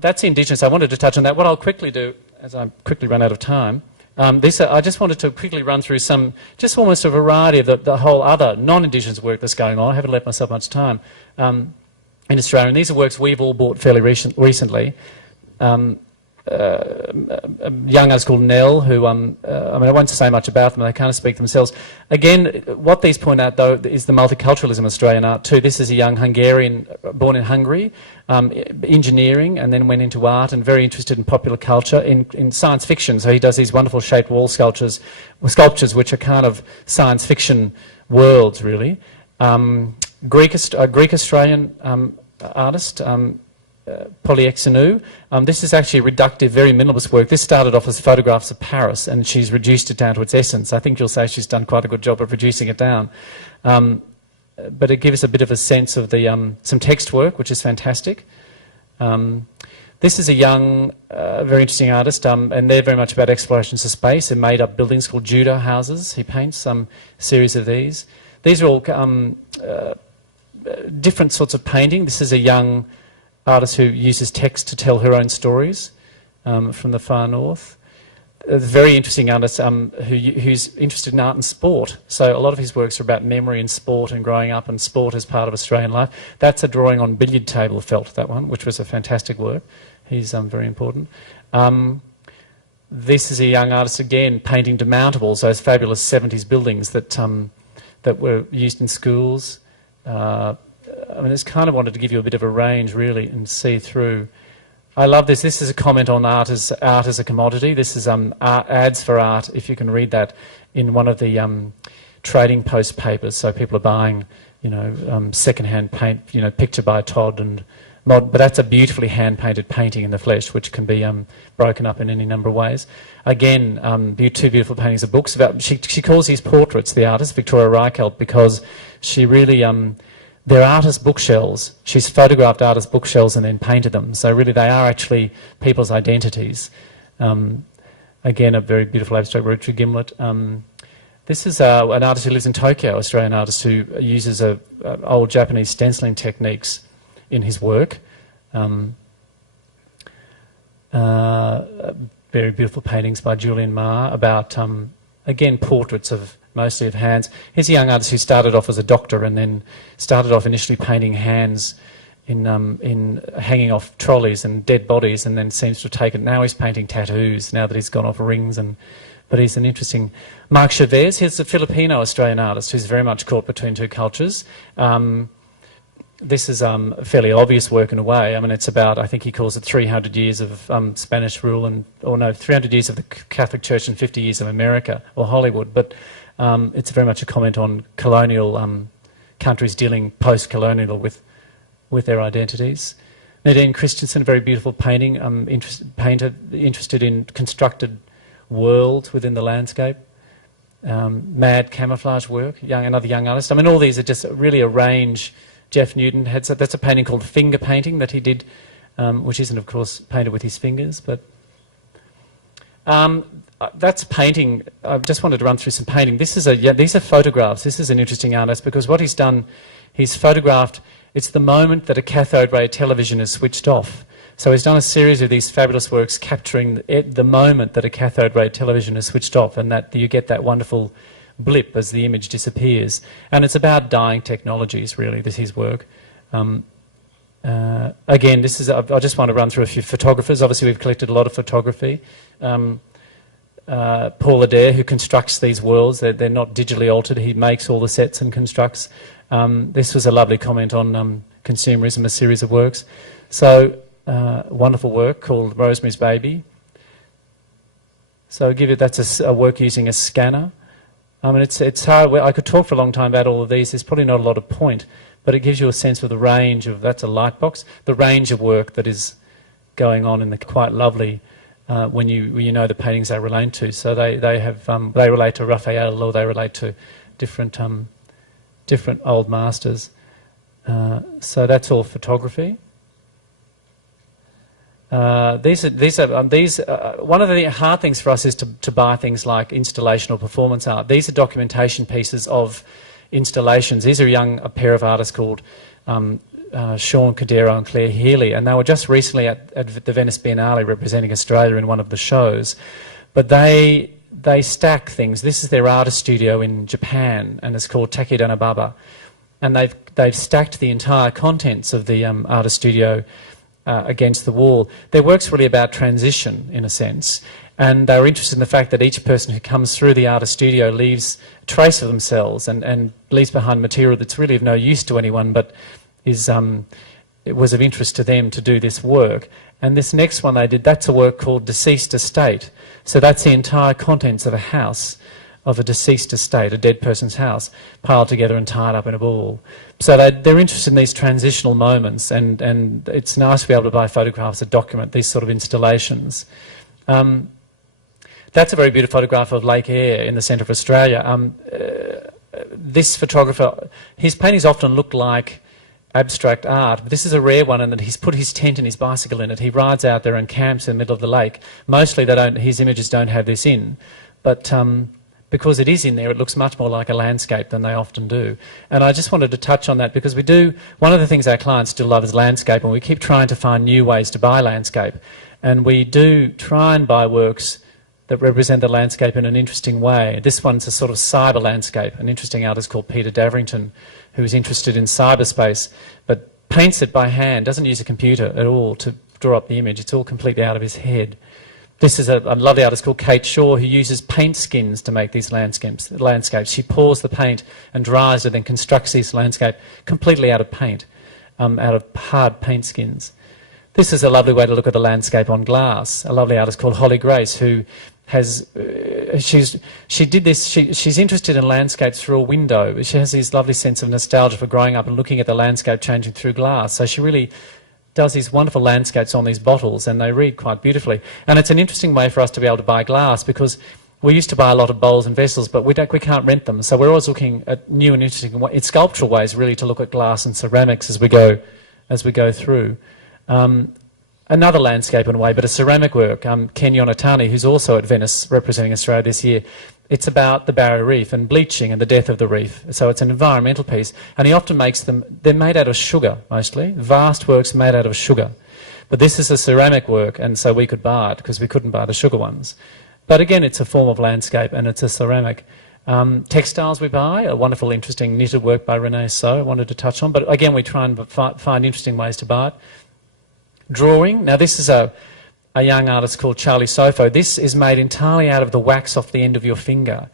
That's Indigenous. I wanted to touch on that. What I'll quickly do, as I quickly run out of time, I just wanted to quickly run through some, just almost a variety of the whole other non-Indigenous work that's going on. I haven't left myself much time in Australia. And these are works we've all bought fairly recently. A young artist called Nell, who, I mean, I won't say much about them, they kind of speak themselves. Again, what these point out, though, is the multiculturalism of Australian art, too. This is a young Hungarian, born in Hungary, engineering, and then went into art, and very interested in popular culture, in science fiction. So he does these wonderful shaped wall sculptures which are kind of science fiction worlds, really. Greek-Australian artist, Polyexinu. This is actually a reductive, very minimalist work. This started off as photographs of Paris, and she's reduced it down to its essence. I think you'll say she's done quite a good job of reducing it down. But it gives a bit of a sense of the some text work, which is fantastic. This is a young, very interesting artist, and they're very much about explorations of space. They're made-up buildings called judo houses. He paints some series of these. These are all different sorts of painting. This is a young artist who uses text to tell her own stories from the far north. A very interesting artist who's interested in art and sport. So a lot of his works are about memory and sport and growing up and sport as part of Australian life. That's a drawing on billiard table felt, that one, which was a fantastic work. He's very important. This is a young artist, again, painting demountables, those fabulous 70s buildings that that were used in schools. I mean, it's kind of wanted to give you a bit of a range, really, and see through. I love this. This is a comment on art as a commodity. This is ads for art, if you can read that, in one of the trading post papers. So people are buying, you know, second-hand paint, you know, picture by Todd and Mod. But that's a beautifully hand-painted painting in the flesh, which can be broken up in any number of ways. Again, two beautiful paintings of books. She calls these portraits, the artist, Victoria Reichelt, because she really... they're artist bookshells. She's photographed artist bookshells and then painted them. So really they are actually people's identities. Again, a very beautiful abstract, Richard Gimlet. This is an artist who lives in Tokyo, Australian artist who uses old Japanese stenciling techniques in his work. Very beautiful paintings by Julian Ma about, again, portraits of mostly of hands. Here's a young artist who started off as a doctor and then started off initially painting hands in hanging off trolleys and dead bodies, and then seems to have taken... Now he's painting tattoos, now that he's gone off rings. But he's an interesting... Mark Chavez, here's a Filipino-Australian artist who's very much caught between two cultures. This is a fairly obvious work in a way. I mean, it's about, I think he calls it 300 years of Spanish rule, 300 years of the Catholic Church and 50 years of America, or Hollywood. But it's very much a comment on colonial countries dealing post-colonial with their identities. Nadine Christensen, a very beautiful painting, painter interested in constructed worlds within the landscape. Mad camouflage work, another young artist. I mean, all these are just really a range. Jeff Newton had that's a painting called Finger Painting that he did, which isn't, of course, painted with his fingers, but that's painting. I just wanted to run through some painting. These are photographs. This is an interesting artist because what he's done, he's photographed. It's the moment that a cathode ray television is switched off. So he's done a series of these fabulous works capturing the moment that a cathode ray television is switched off, and that you get that wonderful blip as the image disappears. And it's about dying technologies, really, this is his work. Again, this is, I just want to run through a few photographers. Obviously, we've collected a lot of photography. Paul Adair, who constructs these worlds, they're not digitally altered. He makes all the sets and constructs. This was a lovely comment on consumerism, a series of works. So, wonderful work called Rosemary's Baby. So I'll give you, that's a work using a scanner. I mean, it's hard. I could talk for a long time about all of these. There's probably not a lot of point, but it gives you a sense of the range of, that's a light box, the range of work that is going on in the quite lovely when you know the paintings they relate to. So they relate to Raphael, or they relate to different old masters. So that's all photography. One of the hard things for us is to buy things like installation or performance art. These are documentation pieces of installations. These are a pair of artists called Sean Cadero and Claire Healy, and they were just recently at the Venice Biennale representing Australia in one of the shows. But they stack things. This is their artist studio in Japan, and it's called Takidanababa. And they've stacked the entire contents of the artist studio against the wall. Their work's really about transition, in a sense, and they were interested in the fact that each person who comes through the artist studio leaves a trace of themselves and leaves behind material that's really of no use to anyone, but it was of interest to them to do this work. And this next one they did, that's a work called Deceased Estate. So that's the entire contents of a house, of a deceased estate, a dead person's house, piled together and tied up in a ball. So they're interested in these transitional moments, and it's nice to be able to buy photographs that document these sort of installations. That's a very beautiful photograph of Lake Eyre in the centre of Australia. This photographer, his paintings often look like abstract art, but this is a rare one in that he's put his tent and his bicycle in it. He rides out there and camps in the middle of the lake. Mostly his images don't have this in, but because it is in there, it looks much more like a landscape than they often do. And I just wanted to touch on that because one of the things our clients still love is landscape, and we keep trying to find new ways to buy landscape. And we do try and buy works that represent the landscape in an interesting way. This one's a sort of cyber landscape. An interesting artist called Peter Daverington, who's interested in cyberspace, but paints it by hand, doesn't use a computer at all to draw up the image. It's all completely out of his head. This is a lovely artist called Kate Shaw who uses paint skins to make these landscapes. She pours the paint and dries it, then constructs this landscape completely out of paint, out of hard paint skins. This is a lovely way to look at the landscape on glass. A lovely artist called Holly Grace who has she's interested in landscapes through a window. She has this lovely sense of nostalgia for growing up and looking at the landscape changing through glass. So she really does these wonderful landscapes on these bottles, and they read quite beautifully. And it's an interesting way for us to be able to buy glass because we used to buy a lot of bowls and vessels, but we can't rent them. So we're always looking at new and interesting sculptural ways really to look at glass and ceramics as we go through. Another landscape in a way, but a ceramic work, Ken Yonatani, who's also at Venice representing Australia this year. It's about the barrier reef and bleaching and the death of the reef. So it's an environmental piece, and he often makes them, they're made out of sugar mostly, vast works made out of sugar. But this is a ceramic work, and so we could buy it because we couldn't buy the sugar ones. But again, it's a form of landscape and it's a ceramic. Textiles we buy, a wonderful, interesting knitted work by Renee So I wanted to touch on, but again, we try and find interesting ways to buy it. Drawing. Now this is a young artist called Charlie Sofo. This is made entirely out of the wax off the end of your finger.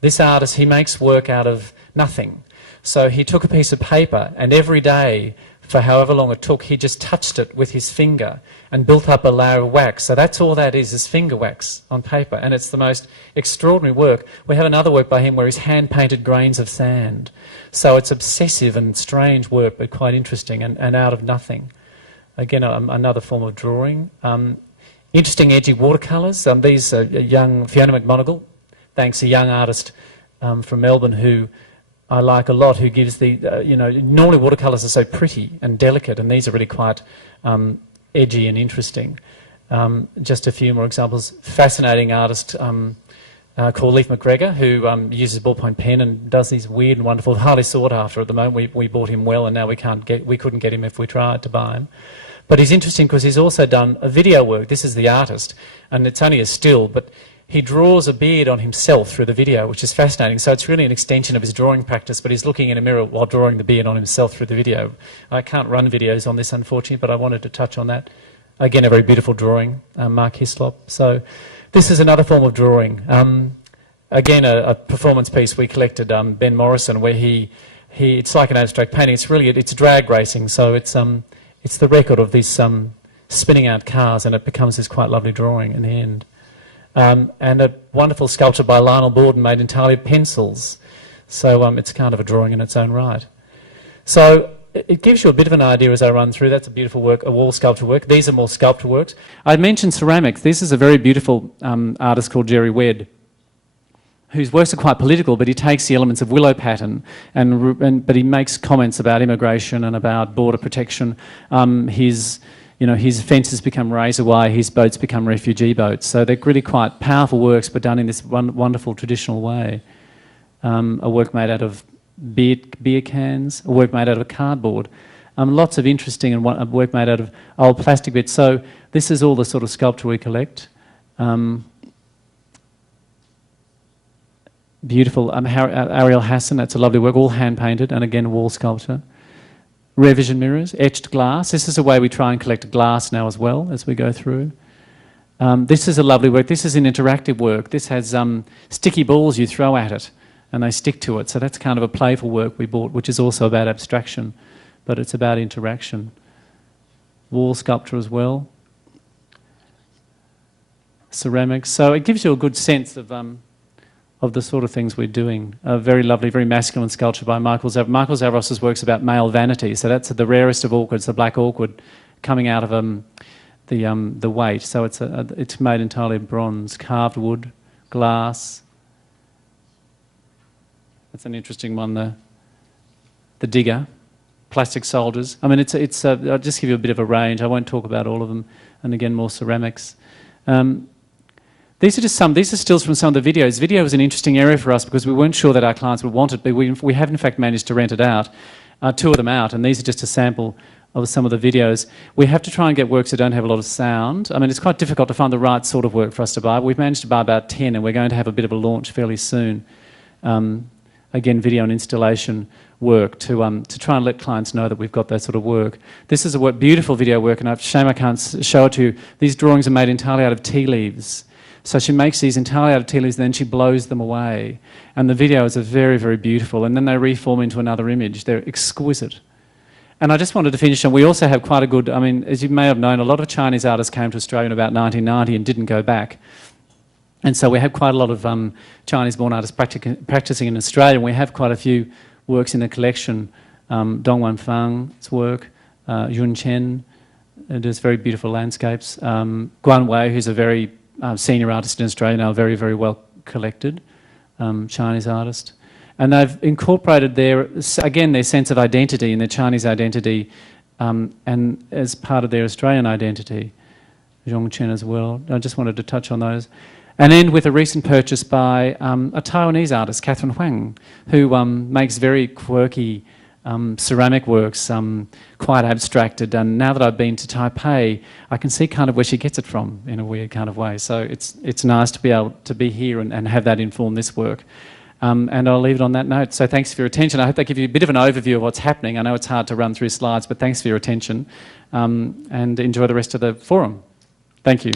This artist, he makes work out of nothing. So he took a piece of paper and every day, for however long it took, he just touched it with his finger and built up a layer of wax. So that's all that is finger wax on paper, and it's the most extraordinary work. We have another work by him where he's hand-painted grains of sand. So it's obsessive and strange work, but quite interesting and out of nothing. Again, another form of drawing. Interesting edgy watercolours. These are young Fiona McMonagall, thanks a young artist from Melbourne who I like a lot, who gives the, normally watercolours are so pretty and delicate, and these are really quite edgy and interesting. Just a few more examples. Fascinating artist called Leif McGregor, who uses ballpoint pen and does these weird and wonderful, highly sought after at the moment. We bought him well, and now we couldn't get him if we tried to buy him. But he's interesting because he's also done a video work. This is the artist, and it's only a still, but he draws a beard on himself through the video, which is fascinating. So it's really an extension of his drawing practice, but he's looking in a mirror while drawing the beard on himself through the video. I can't run videos on this, unfortunately, but I wanted to touch on that. Again, a very beautiful drawing, Mark Hislop. So this is another form of drawing. Again, a performance piece we collected, Ben Morrison, where it's like an abstract painting. It's drag racing, so it's the record of these spinning out cars, and it becomes this quite lovely drawing in the end. And a wonderful sculpture by Lionel Borden made entirely of pencils. So it's kind of a drawing in its own right. So it gives you a bit of an idea as I run through. That's a beautiful work, a wall sculpture work. These are more sculpture works. I mentioned ceramics. This is a very beautiful artist called Jerry Wedd, whose works are quite political, but he takes the elements of willow pattern, but he makes comments about immigration and about border protection. you know, his fences become razor wire, his boats become refugee boats. So they're really quite powerful works, but done in this wonderful traditional way. A work made out of beer cans, a work made out of cardboard. Lots of interesting and work made out of old plastic bits. So this is all the sort of sculpture we collect. Beautiful. Ariel Hassan, that's a lovely work, all hand-painted, and again, wall sculpture. Rear vision mirrors, etched glass. This is a way we try and collect glass now as well as we go through. This is a lovely work. This is an interactive work. This has sticky balls you throw at it, and they stick to it. So that's kind of a playful work we bought, which is also about abstraction, but it's about interaction. Wall sculpture as well. Ceramics. So it gives you a good sense of the sort of things we're doing. A very lovely, very masculine sculpture by Michael Zavros. Michael Zavros' work's about male vanity, so that's the rarest of orchids, the black orchid, coming out of the weight. So it's made entirely of bronze, carved wood, glass. That's an interesting one, the digger, plastic soldiers. I mean, I'll just give you a bit of a range. I won't talk about all of them. And again, more ceramics. These are stills from some of the videos. Video was an interesting area for us because we weren't sure that our clients would want it, but we have in fact managed to rent it out, two of them out, and these are just a sample of some of the videos. We have to try and get works that don't have a lot of sound. I mean, it's quite difficult to find the right sort of work for us to buy. We've managed to buy about 10, and we're going to have a bit of a launch fairly soon. Again, video and installation work to try and let clients know that we've got that sort of work. This is a beautiful video work, and it's a shame I can't show it to you. These drawings are made entirely out of tea leaves. So she makes these entirely out of tea leaves, and then she blows them away. And the videos are very, very beautiful, and then they reform into another image. They're exquisite. And I just wanted to finish on, we also have quite a good, I mean, as you may have known, a lot of Chinese artists came to Australia in about 1990 and didn't go back. And so we have quite a lot of Chinese-born artists practicing in Australia, and we have quite a few works in the collection. Dong Wanfang's work, Yun Chen does very beautiful landscapes. Guan Wei, who's a very senior artist in Australia now, very, very well collected, Chinese artist. And they've incorporated their sense of identity and their Chinese identity and as part of their Australian identity. Zhong Chen as well. I just wanted to touch on those. And end with a recent purchase by a Taiwanese artist, Catherine Huang, who makes very quirky ceramic works, quite abstracted. And now that I've been to Taipei, I can see kind of where she gets it from in a weird kind of way. So it's nice to be able to be here and have that inform this work. And I'll leave it on that note. So thanks for your attention. I hope that gives you a bit of an overview of what's happening. I know it's hard to run through slides, but thanks for your attention. And enjoy the rest of the forum. Thank you.